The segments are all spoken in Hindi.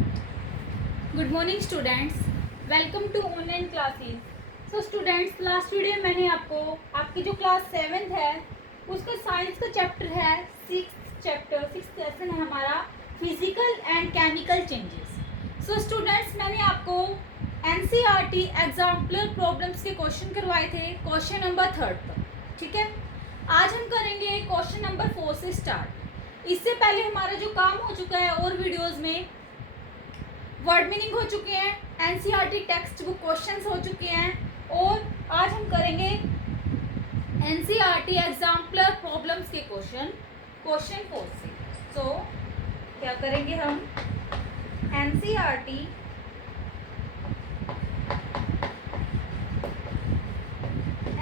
Good morning students, welcome to online classes. So students, last video में मैंने आपको आपकी जो क्लास 7th है उसका साइंस का चैप्टर है, सिक्स लेसन है हमारा, physical and chemical changes. So students, मैंने आपको एनसीईआरटी एग्जाम्पलर प्रॉब्लम्स के क्वेश्चन करवाए थे, क्वेश्चन नंबर 3 तक। ठीक है, आज हम करेंगे क्वेश्चन नंबर 4 से स्टार्ट। इससे पहले हमारा जो काम हो चुका है और वीडियोज़ में वर्ड मीनिंग हो चुके हैं, एनसीईआरटी टेक्स्ट बुक क्वेश्चंस हो चुके हैं, और आज हम करेंगे एनसीईआरटी एग्जाम्पलर प्रॉब्लम्स के क्वेश्चन 4 से। सो क्या करेंगे हम, एनसीईआरटी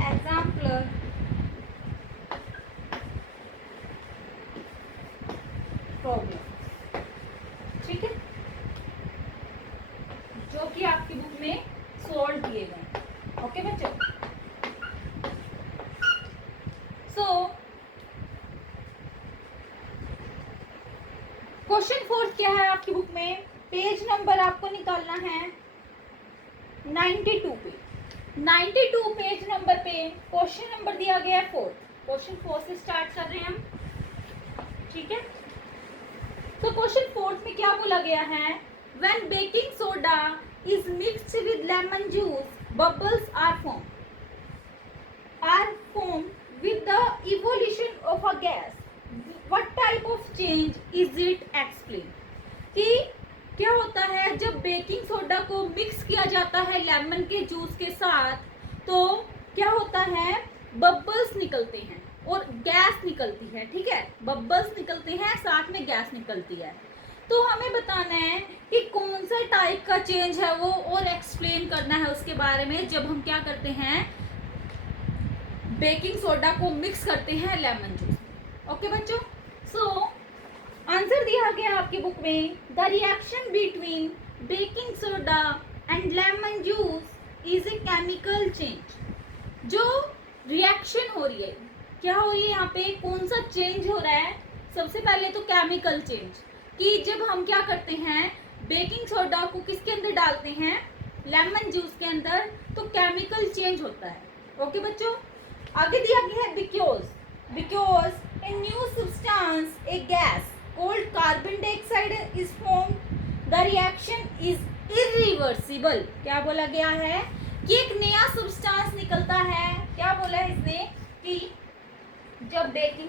एग्जाम्पलर प्रॉब्लम, ठीक है, जो कि आपकी बुक में सॉल्व किए गए। ओके बच्चों, सो क्वेश्चन 4 क्या है आपकी बुक में, पेज नंबर आपको निकालना है 92 पे। 92 पेज नंबर पे क्वेश्चन नंबर दिया गया है 4। क्वेश्चन 4 से स्टार्ट कर रहे हैं हम, ठीक है। तो क्वेश्चन 4 में क्या बोला गया है, when baking soda is mixed with lemon juice, bubbles are formed with the evolution of a gas. What type of change is it? Explain. कि क्या होता है जब बेकिंग सोडा को मिक्स किया जाता है लेमन के जूस के साथ, तो क्या होता है, बबल्स निकलते हैं और गैस निकलती है। ठीक है, बबल्स निकलते हैं, साथ में गैस निकलती है। तो हमें बताना है कि कौन सा टाइप का चेंज है वो, और एक्सप्लेन करना है उसके बारे में, जब हम क्या करते हैं, बेकिंग सोडा को मिक्स करते हैं लेमन जूस। ओके बच्चों, सो आंसर दिया गया आपकी बुक में, the reaction between baking soda and lemon juice is a chemical change. जो रिएक्शन हो रही है, क्या हो रही है यहाँ पे, कौन सा चेंज हो रहा है, सबसे पहले तो केमिकल चेंज, कि जब हम क्या करते हैं, बेकिंग सोडा को किसके अंदर डालते हैं, लेमन जूस के अंदर, तो केमिकल चेंज होता है। ओके बच्चों, आगे दिया गया है because a new substance, A gas called carbon dioxide is formed, the reaction is irreversible. क्या बोला गया है कि एक नया सब्सटेंस निकलता है। क्या बोला है इसने कि जब बेकिंग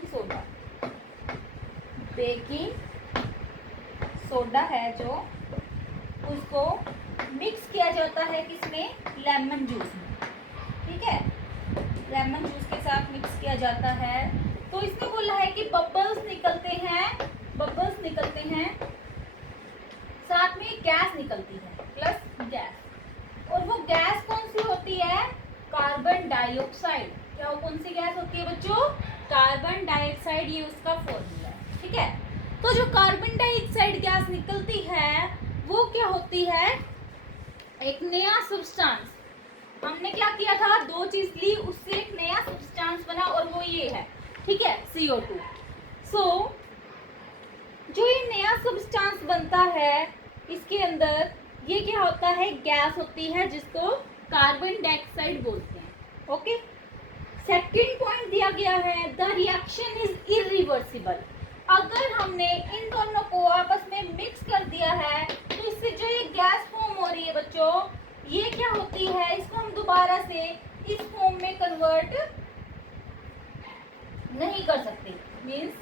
सोडा है जो, उसको मिक्स किया जाता है किसमें, लेमन जूस में। ठीक है, लेमन जूस के साथ मिक्स किया जाता है, तो इसने बोला है कि बबल्स निकलते हैं, साथ में गैस निकलती है, प्लस गैस, और वो गैस कौन सी होती है, कार्बन डाइऑक्साइड। क्या कौन सी गैस होती है बच्चों, कार्बन डाइऑक्साइड, ये उसका फॉर्मूला है। ठीक है, तो जो कार्बन डाइऑक्साइड गैस निकलती है वो क्या होती है, एक नया सब्सटेंस। हमने क्या किया था, दो चीज ली, उससे एक नया सब्सटेंस बना, और वो ये है, ठीक है, CO2। सो जो ये नया सब्सटेंस बनता है, इसके अंदर ये क्या होता है, गैस होती है, जिसको कार्बन डाइऑक्साइड बोलते हैं। ओके, सेकंड पॉइंट दिया गया है, द रिएक्शन इज इरिवर्सिबल। अगर हमने इन दोनों को आपस में मिक्स कर दिया है, तो इससे जो ये गैस फॉर्म हो रही है बच्चों, ये क्या होती है, इसको हम दोबारा से इस फॉर्म में कन्वर्ट नहीं कर सकते। मीन्स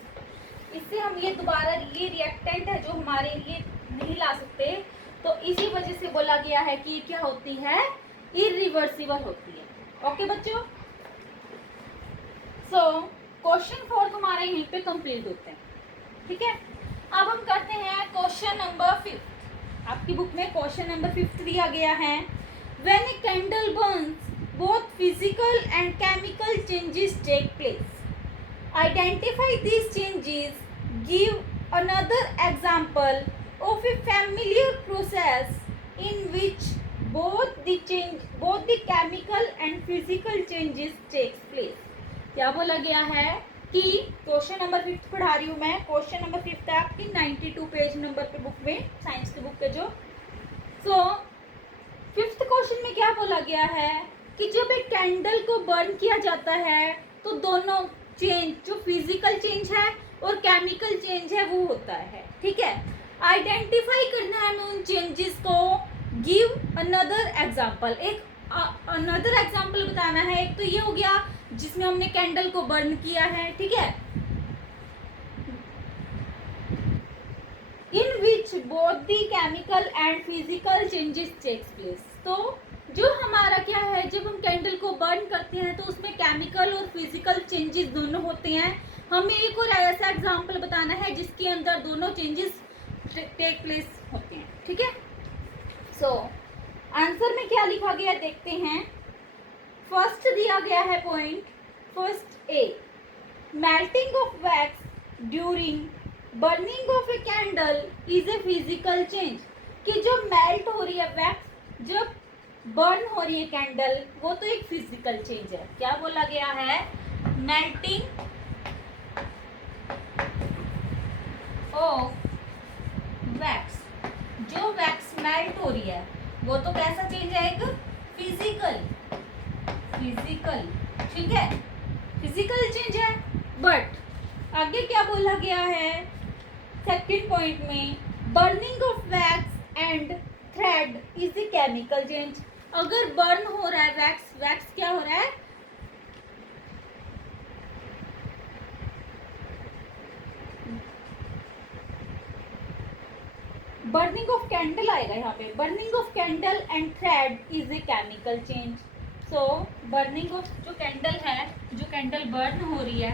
इससे हम ये दोबारा, ये रिएक्टेंट है जो हमारे लिए नहीं ला सकते, तो इसी वजह से बोला गया है कि क्या होती है, इरिवर्सिबल होती है। ओके बच्चों, सो क्वेश्चन 4 तुम्हारे यहीं पे कंप्लीट होते हैं। ठीक है, अब हम करते हैं क्वेश्चन नंबर 5। आपकी बुक में क्वेश्चन नंबर 5 दिया गया है, when a candle burns both physical and chemical changes take place, identify these changes, give another example of a familiar process in which both the chemical and physical changes takes place। क्या बोला गया है कि क्वेश्चन नंबर 5 पढ़ा रही हूँ मैं। क्वेश्चन नंबर 5 है आपकी 92 पेज नंबर पे बुक में, साइंस की बुक के जो सो फिफ्थ क्वेश्चन में क्या बोला गया है कि जब एक कैंडल को बर्न किया जाता है तो दोनों चेंज, जो फिजिकल चेंज है और केमिकल चेंज है, वो होता है। ठीक है, आइडेंटिफाई करना है हमें उन चेंजेस को। गिव अनदर एग्जांपल, एक अनदर एग्जांपल बताना है। एक तो ये हो गया जिसमें हमने कैंडल को बर्न किया है, ठीक है, in which both the chemical and physical changes takes place. तो जो हमारा क्या है, जब हम कैंडल को बर्न करते हैं तो उसमें केमिकल और फिजिकल चेंजेस दोनों होते हैं। हमें एक और ऐसा एग्जांपल बताना है जिसके अंदर दोनों चेंजेस टेक प्लेस होते हैं। ठीक है, सो आंसर में क्या लिखा गया देखते हैं। फर्स्ट दिया गया है point, first A, melting of wax during burning of a candle is a physical change. कि जो मेल्ट हो रही है वैक्स, जब बर्न हो रही है कैंडल, वो तो एक फिजिकल चेंज है। क्या बोला गया है, मेल्टिंग ऑफ वैक्स, जो वैक्स मेल्ट हो रही है वो तो कैसा चेंज है, एक फिजिकल, ठीक है, फिजिकल चेंज है। बट आगे क्या बोला गया है सेकंड पॉइंट में, burning of wax and thread is a chemical change. अगर बर्न हो रहा है वैक्स, वैक्स क्या हो रहा है, बर्निंग ऑफ कैंडल आएगा यहाँ पे, burning of candle and thread is a chemical change. So burning of जो कैंडल है, जो कैंडल बर्न हो रही है,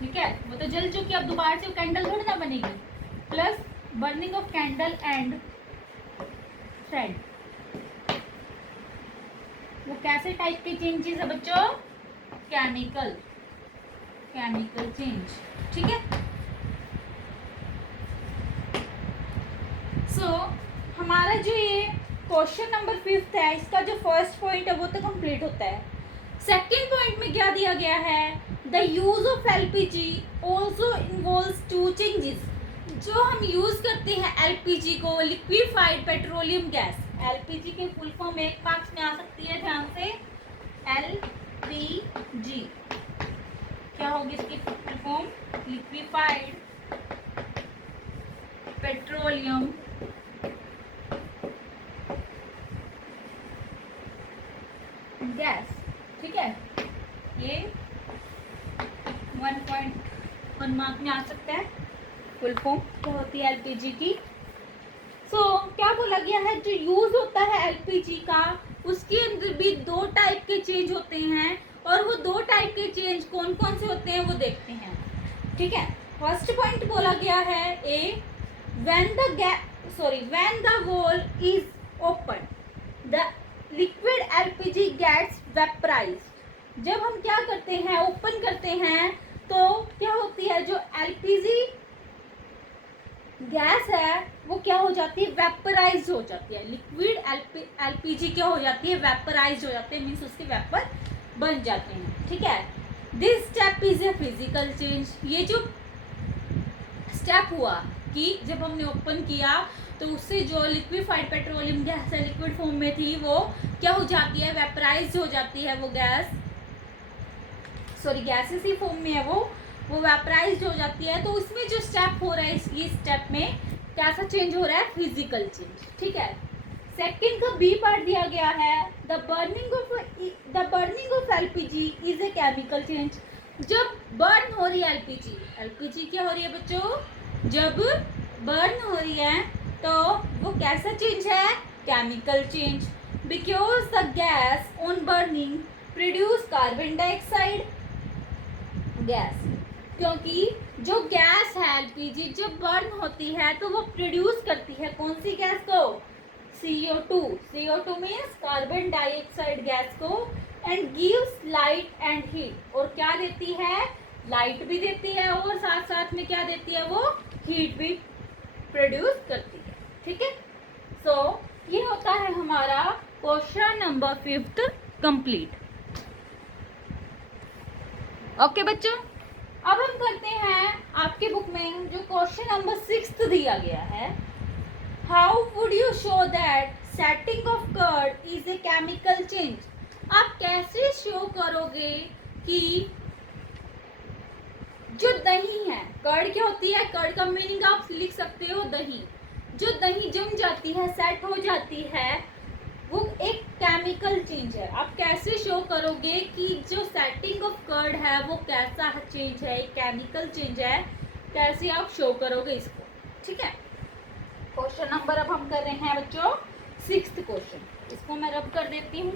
ठीक है, वो तो जल चुकी, अब दोबारा से कैंडल थोड़ी ना बनेगी। Plus burning of candle and thread, वो कैसे टाइप के चेंजेस है बच्चों, केमिकल चेंज। ठीक है, सो हमारा जो ये क्वेश्चन नंबर 5 है, इसका जो फर्स्ट पॉइंट है वो तो कंप्लीट होता है। सेकंड पॉइंट में क्या दिया गया है, the use of LPG also involves two changes. जो हम यूज करते हैं एलपीजी को, लिक्विफाइड पेट्रोलियम गैस, एलपीजी के फुल फॉर्म एक मार्क्स में आ सकती है, ध्यान से, एलपीजी क्या होगी इसकी full form, liquefied petroleum gas. ठीक है, ये 1.1 मार्क में आ सकता है, फुल फॉर्म क्या होती है एलपीजी की। सो क्या बोला गया है, जो यूज होता है एलपीजी का, उसके अंदर भी दो टाइप के चेंज होते हैं, और वो दो टाइप के चेंज कौन कौन से होते हैं वो देखते हैं। ठीक है, फर्स्ट पॉइंट बोला गया है A, when the valve is open the liquid LPG gets vaporized. जब हम क्या करते हैं, ओपन करते हैं, तो क्या होती है, जो एलपीजी गैस है वो क्या हो जाती है, वेपराइज हो जाती है। लिक्विड एलपीजी क्या हो जाती है, वेपराइज हो जाती है, मीन्स उसके वेपर बन जाते हैं। ठीक है, this step is a physical change. ये जो स्टेप हुआ कि जब हमने ओपन किया तो उससे जो लिक्विफाइड पेट्रोलियम गैस है, लिक्विड फॉर्म में थी, वो क्या हो जाती है, वेपराइज हो जाती है। वो गैस, सॉरी गैसेस फॉर्म में है, वो वेपराइज हो जाती है। तो उसमें जो स्टेप हो रहा है, ये स्टेप में कैसा चेंज हो रहा है, फिजिकल चेंज। ठीक है, सेकंड का बी पार्ट दिया गया है, the burning of LPG is a chemical change. जब बर्न हो रही है एलपीजी क्या हो रही है बच्चों, जब बर्न हो रही है तो वो कैसा चेंज है, chemical change. Because the gas on burning produce carbon dioxide gas, क्योंकि जो गैस है एलपीजी जब बर्न होती है तो वो प्रोड्यूस करती है कौन सी गैस को, CO2 means carbon dioxide gas को, and gives light and heat. और क्या देती है, लाइट भी देती है और साथ साथ में क्या देती है, वो हीट भी प्रोड्यूस करती है। ठीक है, सो ये होता है हमारा क्वेश्चन नंबर 5 कंप्लीट। ओके बच्चों, अब हम करते हैं आपके बुक में जो क्वेश्चन सिक्स्थ दिया गया है, how would you show that setting of curd is a chemical change. आप कैसे शो करोगे कि जो दही है, कर्ड क्या होती है, कर्ड का मीनिंग आप लिख सकते हो दही, जो दही जम जाती है, सेट हो जाती है, वो एक केमिकल चेंज है। आप कैसे शो करोगे कि जो सेटिंग ऑफ कर्ड है वो कैसा चेंज है, एक केमिकल चेंज है, कैसे आप शो करोगे इसको। ठीक है, क्वेश्चन नंबर अब हम कर रहे हैं बच्चों 6th क्वेश्चन। इसको मैं रब कर देती हूँ।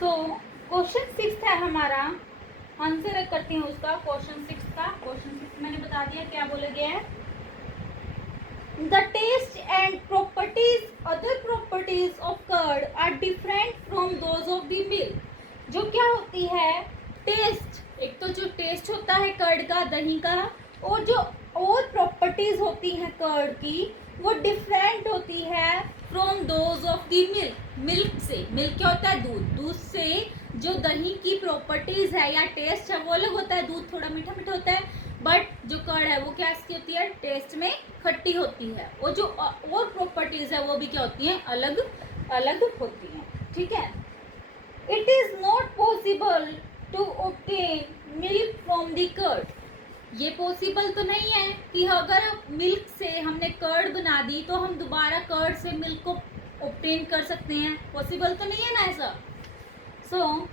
तो क्वेश्चन 6 है हमारा, आंसर करते हैं उसका। क्वेश्चन 6 का, क्वेश्चन 6 मैंने बता दिया क्या बोला गया है। The taste and properties, other properties of curd are different from those of the milk. जो क्या होती है, टेस्ट, एक तो जो टेस्ट होता है कर्ड का, दही का, और जो और प्रॉपर्टीज होती हैं कर्ड की, वो डिफरेंट होती है from those of the milk. Milk से, मिल्क क्या होता है, दूध, दूध से जो दही की प्रॉपर्टीज है या टेस्ट है वो अलग होता है। दूध थोड़ा मीठा मीठा होता है, बट जो कर्ड है वो क्या इसकी होती है, टेस्ट में खट्टी होती है। और जो और प्रॉपर्टीज है वो भी क्या होती हैं, अलग अलग होती हैं। ठीक है, it is not possible to obtain milk from the curd. ये पॉसिबल तो नहीं है कि अगर मिल्क से हमने कर्ड बना दी तो हम दोबारा कर्ड से मिल्क को ऑब्टेन कर सकते हैं, पॉसिबल तो नहीं है ना ऐसा। So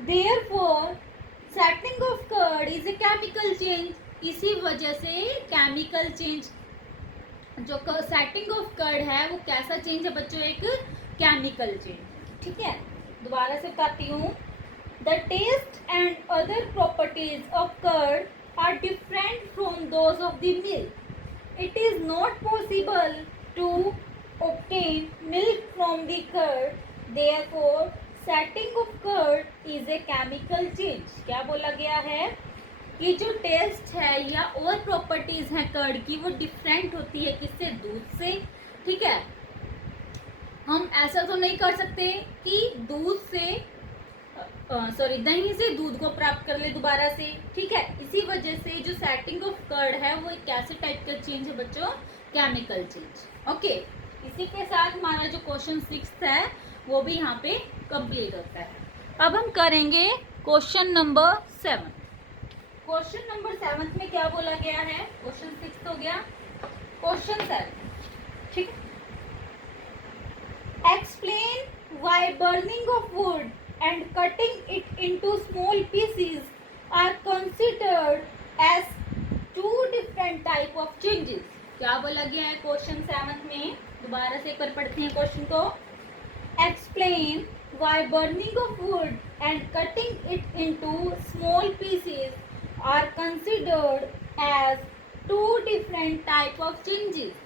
therefore setting of curd is a chemical change. इसी वजह से केमिकल चेंज, जो सेटिंग ऑफ कर्ड है वो कैसा चेंज है बच्चों, एक केमिकल चेंज। ठीक है, दोबारा से बताती हूँ। The taste and other properties of curd are different from those of the milk. It is not possible to obtain milk from the curd. Therefore, setting of curd is a chemical change. क्या बोला गया है कि जो टेस्ट है या और प्रॉपर्टीज हैं कर्ड की वो डिफरेंट होती है, किससे, दूध से। ठीक है, हम ऐसा तो नहीं कर सकते कि दूध से दही से दूध को प्राप्त कर ले दोबारा से। ठीक है, इसी वजह से जो सेटिंग ऑफ कर्ड है वो एक कैसे टाइप का चेंज है बच्चों, केमिकल चेंज। ओके, इसी के साथ हमारा जो क्वेश्चन 6 है वो भी यहाँ पे कंप्लीट होता है। अब हम करेंगे क्वेश्चन नंबर 7। क्वेश्चन नंबर 7 में क्या बोला गया है, क्वेश्चन 6 हो गया, क्वेश्चन 7। ठीक, explain why burning of would and cutting it into small pieces are considered as two different type of changes। क्या बोला गया है क्वेश्चन 7 में, दोबारा से एक बार पढ़ते हैं क्वेश्चन को। Explain why burning of wood and cutting it into small pieces are considered as two different type of changes।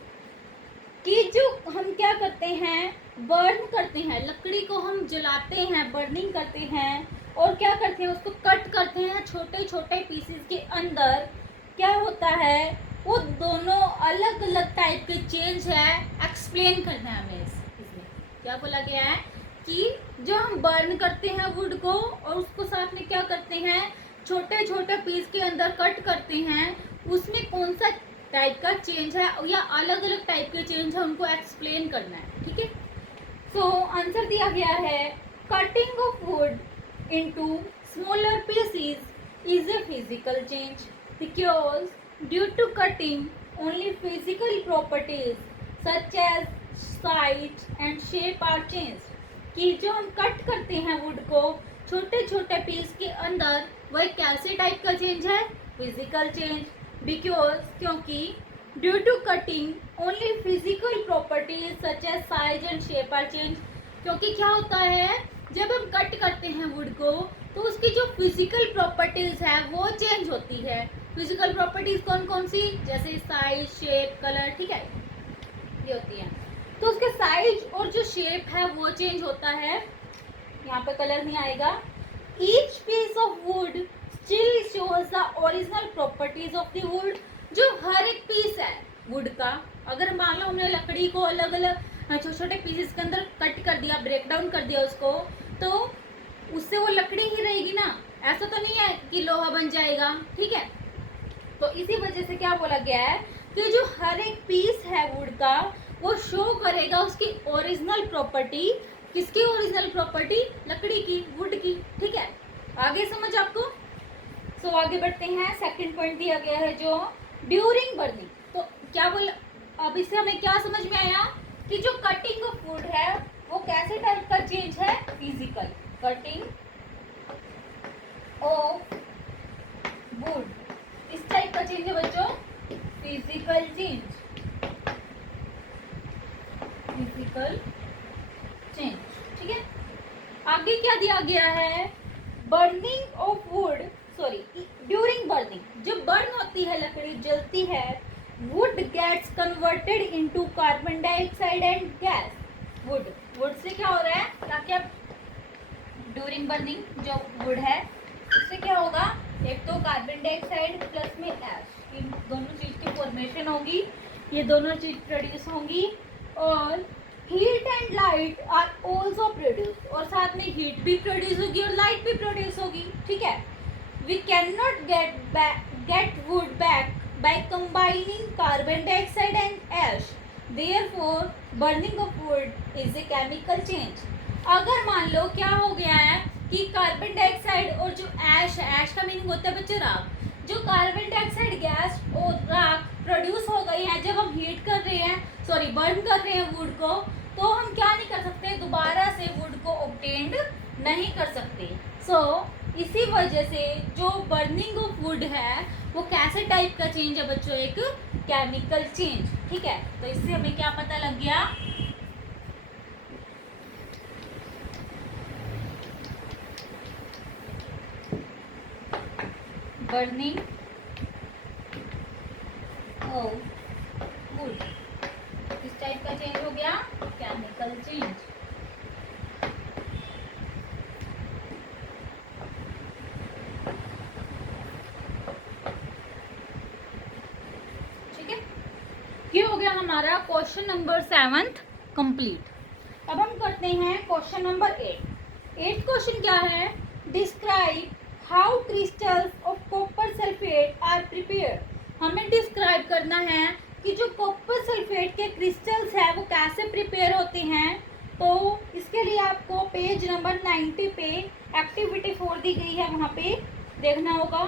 कि जो हम क्या करते हैं, बर्न करते हैं, लकड़ी को हम जलाते हैं, बर्निंग करते हैं, और क्या करते हैं, उसको कट करते हैं छोटे छोटे पीसेस के अंदर। क्या होता है, वो दोनों अलग अलग टाइप के चेंज है, एक्सप्लेन करना है हमें। इसमें क्या बोला गया है कि जो हम बर्न करते हैं वुड को और उसको साथ में क्या करते हैं, छोटे छोटे पीस के अंदर कट करते हैं, उसमें कौन सा टाइप का चेंज है या अलग अलग टाइप के चेंज है, उनको एक्सप्लेन करना है। ठीक है, सो आंसर दिया गया है, cutting of wood into smaller pieces is a physical change because due to cutting only physical properties such as size and shape are change. कि जो हम कट करते हैं वुड को छोटे छोटे पीस के अंदर, वह कैसे टाइप का चेंज है, फिजिकल चेंज। बिकॉज, क्योंकि due to cutting only physical properties such as size and shape are change. क्योंकि क्या होता है, जब हम कट करते हैं वुड को तो उसकी जो फिजिकल प्रॉपर्टीज है वो चेंज होती है। फिजिकल प्रॉपर्टीज कौन कौन सी, जैसे साइज, शेप, कलर, ठीक है, ये होती है। तो उसके साइज और जो शेप है वो चेंज होता है, यहाँ पे कलर नहीं आएगा। Each piece of wood still shows the original properties of the wood. जो हर एक पीस है वुड का, अगर मान लो हमने लकड़ी को अलग अलग छोटे छोटे पीसेस के अंदर कट कर दिया, ब्रेक डाउन कर दिया उसको, तो उससे वो लकड़ी ही रहेगी ना, ऐसा तो नहीं है कि लोहा बन जाएगा, ठीक है। तो इसी वजह से क्या बोला गया है कि जो हर एक पीस है वुड का वो शो करेगा उसकी ओरिजिनल प्रॉपर्टी। किसकी ओरिजिनल प्रॉपर्टी? लकड़ी की, वुड की, ठीक है। आगे समझ आपको? सो आगे बढ़ते हैं। सेकंड पॉइंट दिया गया है जो ड्यूरिंग बर्निंग। तो क्या बोला, अब इससे हमें क्या समझ में आया कि जो कटिंग ऑफ वुड है वो कैसे टाइप का चेंज है? फिजिकल कटिंग ऑफ वुड, इस टाइप का चेंज है बच्चों, फिजिकल चेंज, फिजिकल चेंज, ठीक है। आगे क्या दिया गया है? Burning of wood, sorry, during burning, जब बर्न होती है, लकड़ी जलती है, wood gets converted into carbon dioxide and gas. Wood से क्या हो रहा है, क्या क्या ड्यूरिंग बर्निंग जो वुड है उससे क्या होगा, एक तो कार्बन डाइऑक्साइड प्लस में ऐश, इन दोनों चीज की फॉर्मेशन होगी, ये दोनों चीज प्रोड्यूस होंगी, और heat and light are also produce, और साथ में हीट भी प्रोड्यूस होगी और लाइट भी प्रोड्यूस होगी, ठीक है। We can not get wood back by combining carbon dioxide and ash, therefore burning of wood is a chemical change. अगर मान लो क्या हो गया है कि कार्बन डाइऑक्साइड और जो ऐश है, ऐश का मीनिंग होता है बच्चे राख, जो कार्बन डाइऑक्साइड गैस और राख प्रोड्यूस हो गई है, जब हम हीट कर रहे हैं, सॉरी बर्न कर रहे हैं वुड को, तो हम क्या नहीं कर सकते, दोबारा से वुड को ऑब्टेन्ड नहीं कर सकते। सो इसी वजह से जो बर्निंग ऑफ वुड है वो कैसे टाइप का चेंज है बच्चों, एक केमिकल चेंज, ठीक है। तो इससे हमें क्या पता लग गया, बर्निंग ऑफ वुड किस टाइप का चेंज हो गया, केमिकल चेंज। ठीक है, ये हो गया हमारा क्वेश्चन नंबर 7 कंप्लीट। अब हम करते हैं क्वेश्चन नंबर 8। 8th क्वेश्चन क्या है, describe how crystals of copper sulphate are prepared. हमें डिस्क्राइब करना है कि जो कॉपर सल्फेट के क्रिस्टल्स है वो कैसे प्रिपेयर होते हैं। तो इसके लिए आपको पेज नंबर 90 पे एक्टिविटी 4 दी गई है, वहाँ पे देखना होगा।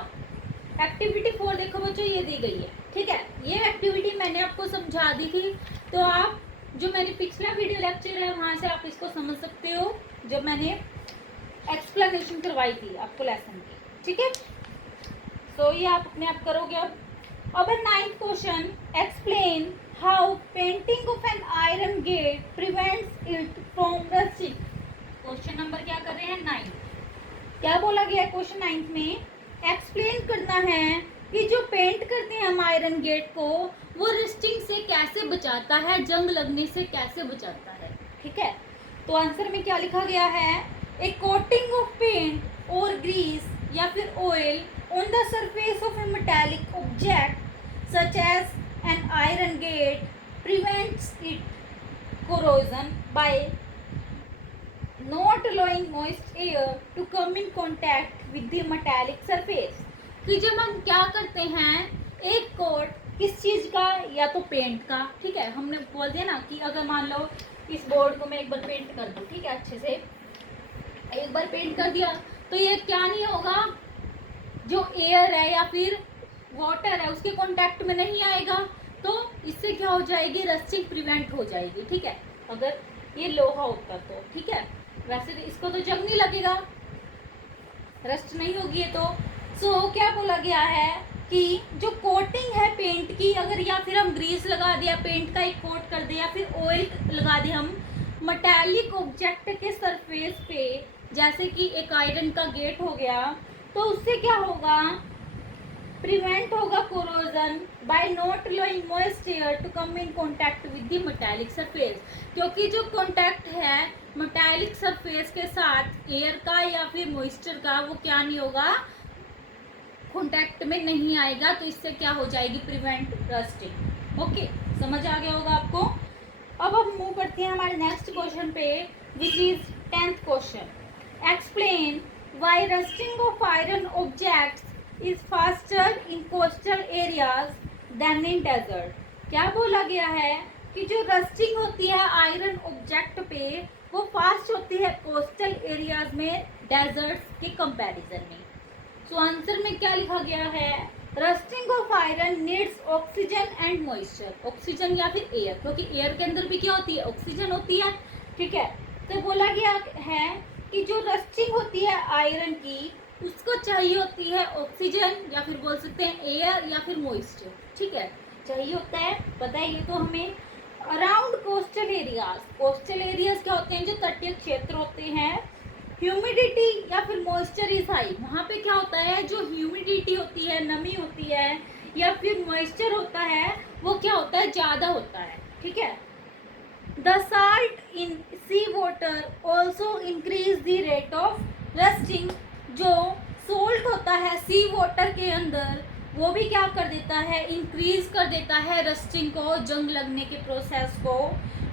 एक्टिविटी 4 देखो बच्चों, ये दी गई है, ठीक है। ये एक्टिविटी मैंने आपको समझा दी थी, तो आप जो मेरी पिछला वीडियो लेक्चर है वहाँ से आप इसको समझ सकते हो, जब मैंने एक्सप्लेनेशन करवाई थी आपको लेसन की, ठीक है। सो ये आप अपने आप करोगे। अब 9th question, explain how painting of an iron gate prevents it from rusting. Question number क्या कर रहे हैं, 9। क्या बोला गया क्वेश्चन 9 में, एक्सप्लेन करना है कि जो पेंट करते हैं हम आयरन गेट को, वो रस्टिंग से कैसे बचाता है, जंग लगने से कैसे बचाता है, ठीक है। तो आंसर में क्या लिखा गया है, ए कोटिंग ऑफ पेंट और ग्रीस या फिर oil on the surface of a metallic object such as an iron gate prevents it corrosion by not allowing moist air to come in contact with the metallic surface। कि जब हम क्या करते हैं, एक कोट किस चीज़ का, या तो पेंट का, ठीक है। हमने बोल दिया ना कि अगर मान लो इस बोर्ड को मैं एक बार पेंट कर दूँ, ठीक है, अच्छे से एक बार पेंट कर दिया, तो ये क्या नहीं होगा, जो एयर है या फिर वाटर है उसके कांटेक्ट में नहीं आएगा, तो इससे क्या हो जाएगी, रस्टिंग प्रिवेंट हो जाएगी, ठीक है। अगर ये लोहा होता तो, ठीक है, वैसे तो इसको तो जंग नहीं लगेगा, रस्ट नहीं होगी ये तो। सो क्या बोला गया है कि जो कोटिंग है पेंट की, अगर या फिर हम ग्रीस लगा दिया, पेंट का एक कोट कर दे, या फिर ऑयल लगा दे हम मेटालिक ऑब्जेक्ट के सरफेस पे, जैसे कि एक आयरन का गेट हो गया, तो उससे क्या होगा, प्रिवेंट होगा corrosion by not allowing moisture to come in contact with the metallic surface, क्योंकि जो कांटेक्ट है मेटालिक सरफेस के साथ एयर का या फिर मॉइस्चर का, वो क्या नहीं होगा, कांटेक्ट में नहीं आएगा, तो इससे क्या हो जाएगी, प्रिवेंट रस्टिंग। ओके, समझ आ गया होगा आपको। अब हम मूव करते हैं हमारे नेक्स्ट क्वेश्चन पे, which is 10th question. Explain why rusting of iron objects is faster in coastal areas than in desert. क्या बोला गया है कि जो रस्टिंग होती है आयरन ऑब्जेक्ट पे, वो फास्ट होती है कोस्टल एरियाज में डेजर्ट्स के कंपैरिजन में। तो आंसर में क्या लिखा गया है, rusting of iron needs oxygen and moisture, oxygen या फिर एयर, क्योंकि एयर के अंदर भी क्या होती है, ऑक्सीजन होती है। ठीक है, तो बोला गया है कि जो रस्टिंग होती है आयरन की, उसको चाहिए होती है ऑक्सीजन या फिर बोल सकते हैं एयर या फिर मॉइस्चर। ठीक है, चाहिए होता है, पता है ये तो हमें। Around coastal areas, coastal areas क्या होते हैं, जो तटीय क्षेत्र होते हैं, ह्यूमिडिटी या फिर मॉइस्चर इज हाई, वहाँ पे क्या होता है, जो ह्यूमिडिटी होती है, नमी होती है, या फिर मॉइस्चर होता है, वो क्या होता है, ज़्यादा होता है। ठीक है, the salt in sea water also increase the rate of rusting, जो सोल्ट होता है सी वाटर के अंदर, वो भी क्या कर देता है, इंक्रीज कर देता है रस्टिंग को, जंग लगने के प्रोसेस को।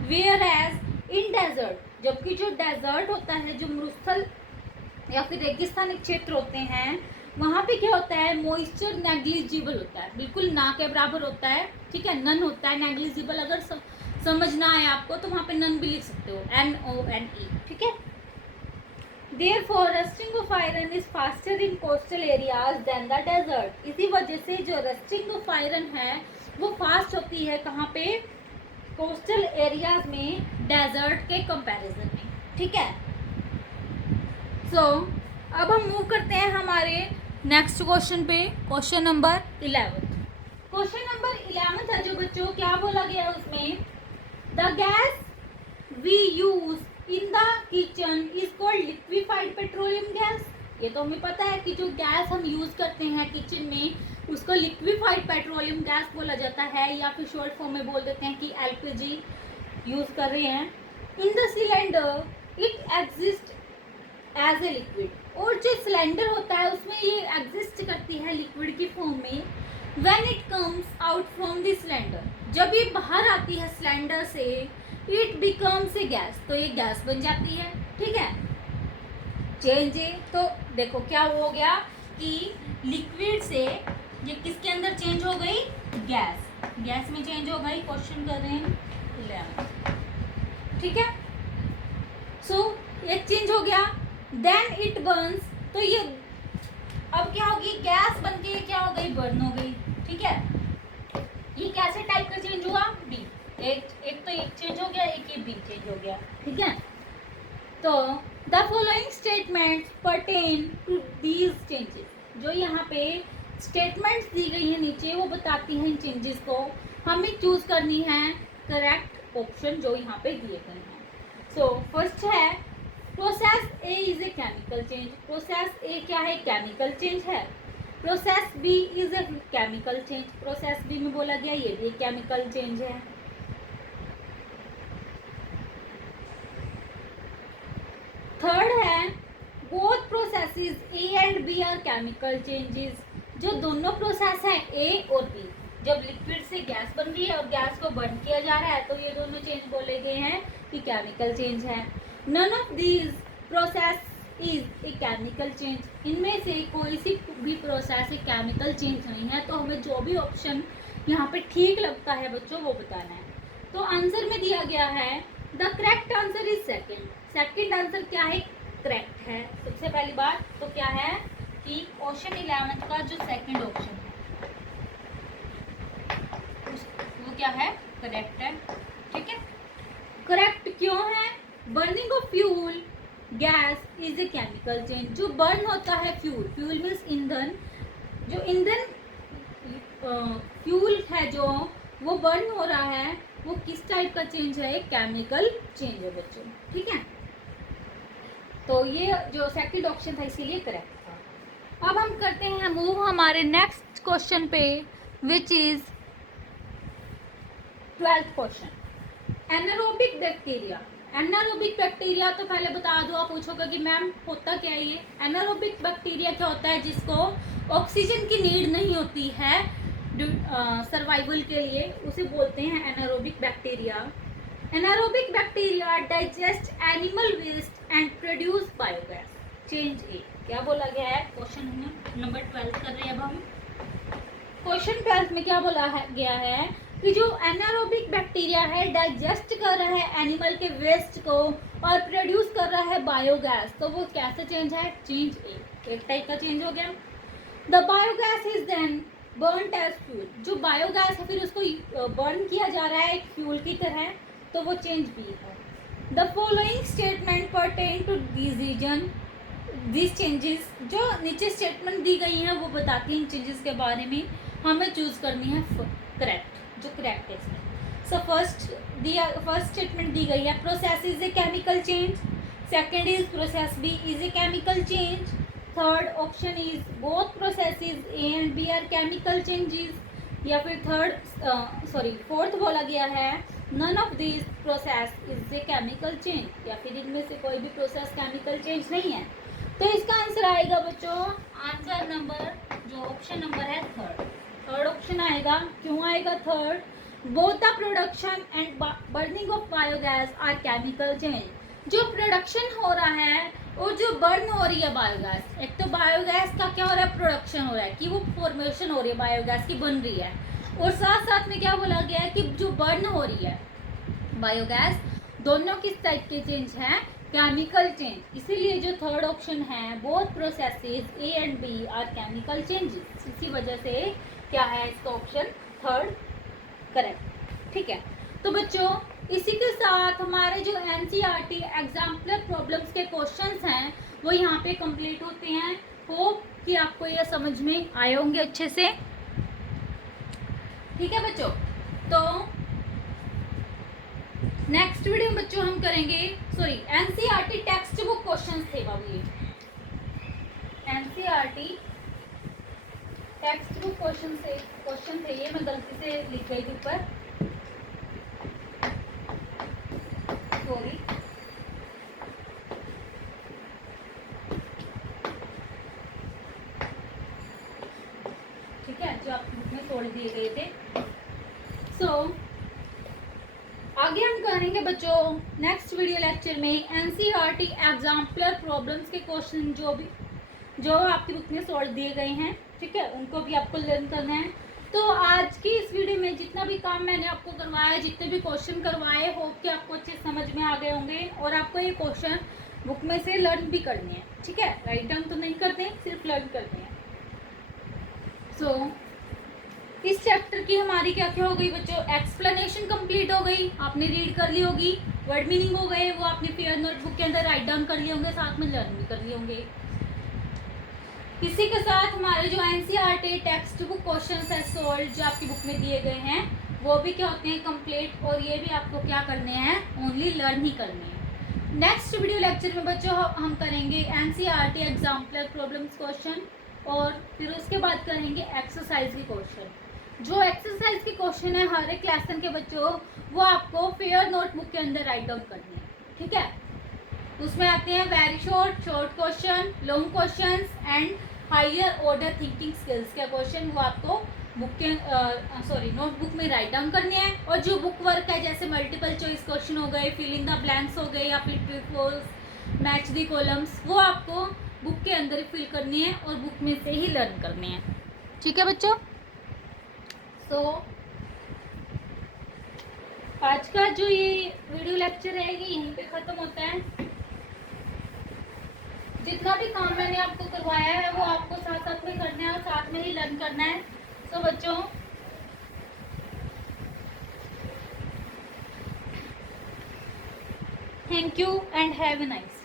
वेयर एज इन डेजर्ट, जबकि जो डेजर्ट होता है, जो मरुस्थल या फिर रेगिस्तानी क्षेत्र होते हैं, वहाँ पे क्या होता है, मॉइस्चर नेग्लिजिबल होता है, बिल्कुल ना के बराबर होता है। ठीक है, नन होता है, नेग्लिजिबल अगर समझना है आपको तो वहाँ पे नन भी लिख सकते हो, NONE। ठीक है, Therefore, rusting of iron is faster in coastal areas than the desert। इसी वजह से जो रस्टिंग ऑफ आयरन है वो फास्ट होती है कहाँ पे, कोस्टल एरियाज में, डेजर्ट के कंपैरिजन में। ठीक है, सो अब हम मूव करते हैं हमारे नेक्स्ट क्वेश्चन पे, क्वेश्चन नंबर 11। क्वेश्चन नंबर 11 है जो बच्चों, क्या बोला गया है उसमें, the gas we use in the kitchen is called liquefied petroleum gas. ये तो हमें पता है कि जो गैस हम यूज करते हैं किचन में, उसको लिक्विफाइड पेट्रोलियम गैस बोला जाता है, या फिर शॉर्ट फॉर्म में बोल देते हैं कि LPG यूज कर रहे हैं। In the cylinder it exist as a liquid, और जो सिलेंडर होता है उसमें ये एग्जिस्ट करती है लिक्विड की फॉर्म में। When it comes out from the cylinder, जब ये बाहर आती है सिलेंडर से, इट बिकम्स ए गैस, तो ये गैस बन जाती है। ठीक है, चेंज है, तो देखो क्या हो गया कि लिक्विड से ये किसके अंदर चेंज हो गई, गैस, गैस में चेंज हो गई। क्वेश्चन कर रहे हैं 11। ठीक है, सो एक चेंज हो गया, देन इट बर्न्स, तो ये अब क्या होगी, गैस बन के क्या हो गई, बर्न हो गई। ठीक है, ये कैसे टाइप का चेंज हुआ, बी, एक तो एक चेंज हो गया, एक ये बी चेंज हो गया। ठीक है, तो the following statements pertain to these changes, जो यहाँ पे स्टेटमेंट्स दी गई है नीचे, वो बताती हैं इन चेंजेस को। हमें चूज करनी है करेक्ट ऑप्शन जो यहाँ पे दिए गए हैं। सो फर्स्ट है, process A is a chemical change. Process A क्या है, केमिकल चेंज है। Process B is a chemical change, process B में बोला गया ये भी केमिकल चेंज है। थर्ड है, both processes A and B are chemical changes, जो दोनों प्रोसेस हैं ए और बी, जब लिक्विड से गैस बन रही है और गैस को बर्न किया जा रहा है, तो ये दोनों चेंज बोले गए हैं कि केमिकल चेंज है। None of these process is a chemical change, इनमें से कोई सी भी प्रोसेस एक केमिकल चेंज नहीं है। तो हमें जो भी ऑप्शन यहाँ पे ठीक लगता है बच्चों वो बताना है। तो आंसर में दिया गया है, the correct answer is second. Second answer क्या है, करेक्ट है। सबसे पहली बात तो क्या है कि क्वेश्चन 11 का जो सेकेंड ऑप्शन है वो क्या है, करेक्ट है। ठीक है, करेक्ट क्यों है, burning of fuel gas is a chemical change. जो बर्न होता है फ्यूल, फ्यूल मीन्स ईंधन, जो ईंधन फ्यूल है जो वो बर्न हो रहा है, वो किस टाइप का चेंज है, केमिकल चेंज है बच्चों। ठीक है, तो ये जो सेकंड ऑप्शन था इसीलिए करेक्ट था। अब हम करते हैं मूव हमारे नेक्स्ट क्वेश्चन पे, which is 12th question. Anaerobic bacteria. Anaerobic bacteria तो पहले बता दो, आप पूछोगे कि मैम होता क्या है ये। एनारोबिक बैक्टीरिया क्या होता है? जिसको ऑक्सीजन की नीड नहीं होती है सर्वाइवल के लिए, उसे बोलते हैं anaerobic bacteria. Anaerobic bacteria digest animal waste and produce biogas. Change A. क्या बोला गया है? क्वेश्चन नंबर 12 कर रहे हैं अब हम। क्वेश्चन 12 में क्या बोला गया है कि जो एनारोबिक बैक्टीरिया है डाइजेस्ट कर रहा है एनिमल के वेस्ट को और प्रोड्यूस कर रहा है बायोगैस, तो वो कैसे चेंज है? चेंज ए, एक टाइप का चेंज हो गया। The biogas is then burn as fuel. जो बायोगैस है फिर उसको बर्न किया जा रहा है एक फ्यूल की तरह, तो वो चेंज बी है। The following statement pertain to decision this changes. जो नीचे स्टेटमेंट दी गई हैं वो बताती हैं इन चेंजेस के बारे में, हमें चूज करनी है करेक्ट, जो करेक्ट है इसमें। सो फर्स्ट स्टेटमेंट दी गई है process is a chemical change, second is process B is a chemical change, third option is both processes A and B are chemical changes, या फिर फोर्थ बोला गया है none of this process is a chemical change, या फिर इनमें से कोई भी प्रोसेस केमिकल चेंज नहीं है। तो इसका आंसर आएगा बच्चों, आंसर नंबर जो ऑप्शन नंबर है थर्ड ऑप्शन आएगा। क्यों आएगा third? Both the production and burning of biogas are chemical change. जो प्रोडक्शन हो रहा है और जो बर्न हो रही है बायोगैस, एक तो बायोगैस का क्या हो रहा है? प्रोडक्शन हो रहा है कि वो फॉर्मेशन हो रही है बायोगैस की, बन रही है, और साथ साथ में क्या बोला गया है कि जो बर्न हो रही है बायोगैस, दोनों किस टाइप के चेंज हैं? Chemical change. इसीलिए जो थर्ड ऑप्शन है both processes A and B are chemical changes, इसी वजह से क्या है इसका ऑप्शन थर्ड करेक्ट। ठीक है, तो बच्चों इसी के साथ हमारे जो एनसीईआरटी एग्जाम्पलर प्रॉब्लम्स के क्वेश्चंस हैं वो यहाँ पे कंप्लीट होते हैं। होप कि आपको ये समझ में आए होंगे अच्छे से। ठीक है बच्चों, तो नेक्स्ट वीडियो में बच्चों हम करेंगे एनसीईआरटी टेक्स्ट बुक क्वेश्चंस थे बाबू, ये एनसीईआरटी टेक्स्ट बुक क्वेश्चन थे, ये मैं गलती से लिख गई थी ऊपर, सॉरी। ठीक है, जो आपकी बुक में छोड़ दिए गए थे। आगे हम करेंगे बच्चों नेक्स्ट वीडियो लेक्चर में एनसीईआरटी एग्जाम्पलर प्रॉब्लम्स के क्वेश्चन जो आपकी बुक में सॉल्व दिए गए हैं। ठीक है, उनको भी आपको लर्न करना है। तो आज की इस वीडियो में जितना भी काम मैंने आपको करवाया, जितने भी क्वेश्चन करवाए, होप कि आपको अच्छे समझ में आ गए होंगे और आपको ये क्वेश्चन बुक में से लर्न भी करने हैं। ठीक है, राइट डाउन तो नहीं करते हैं, सिर्फ लर्न करते हैं। इस चैप्टर की हमारी क्या क्या हो गई बच्चों? एक्सप्लेनेशन कंप्लीट हो गई, आपने रीड कर ली होगी, वर्ड मीनिंग हो गए, वो आपने फेयर नोटबुक के अंदर राइट डाउन कर लिए होंगे, साथ में लर्न भी कर लिए होंगे। इसी के साथ हमारे जो एनसीईआरटी टेक्स्ट बुक क्वेश्चंस है सोल्व जो आपकी बुक में दिए गए हैं, वो भी क्या होते हैं? कंप्लीट, और ये भी आपको क्या करने हैं? ओनली लर्न ही करने हैं। नेक्स्ट वीडियो लेक्चर में बच्चों हम करेंगे एनसीईआरटी एग्जाम्पलर प्रॉब्लम्स क्वेश्चन, और फिर उसके बाद करेंगे एक्सरसाइज के क्वेश्चन। जो एक्सरसाइज के क्वेश्चन है हर एक लेसन के बच्चों, वो आपको फेयर नोटबुक के अंदर राइट डाउन करने हैं। ठीक है, उसमें आते हैं very short question, long questions and higher order thinking skills के क्वेश्चन, वो आपको बुक के नोटबुक में राइट डाउन करने हैं। और जो बुक वर्क है जैसे मल्टीपल चॉइस क्वेश्चन हो गए, फिलिंग द ब्लैंक्स हो गए, या फिर true false, match the columns, वो आपको बुक के अंदर फिल करनी है और बुक में से ही लर्न करने हैं। ठीक है बच्चों, आज का जो ये वीडियो लेक्चर है ये यहीं पे ख़त्म होता है। जितना भी काम मैंने आपको करवाया है वो आपको साथ साथ में करना है और साथ में ही लर्न करना है। तो बच्चों thank you and have a nice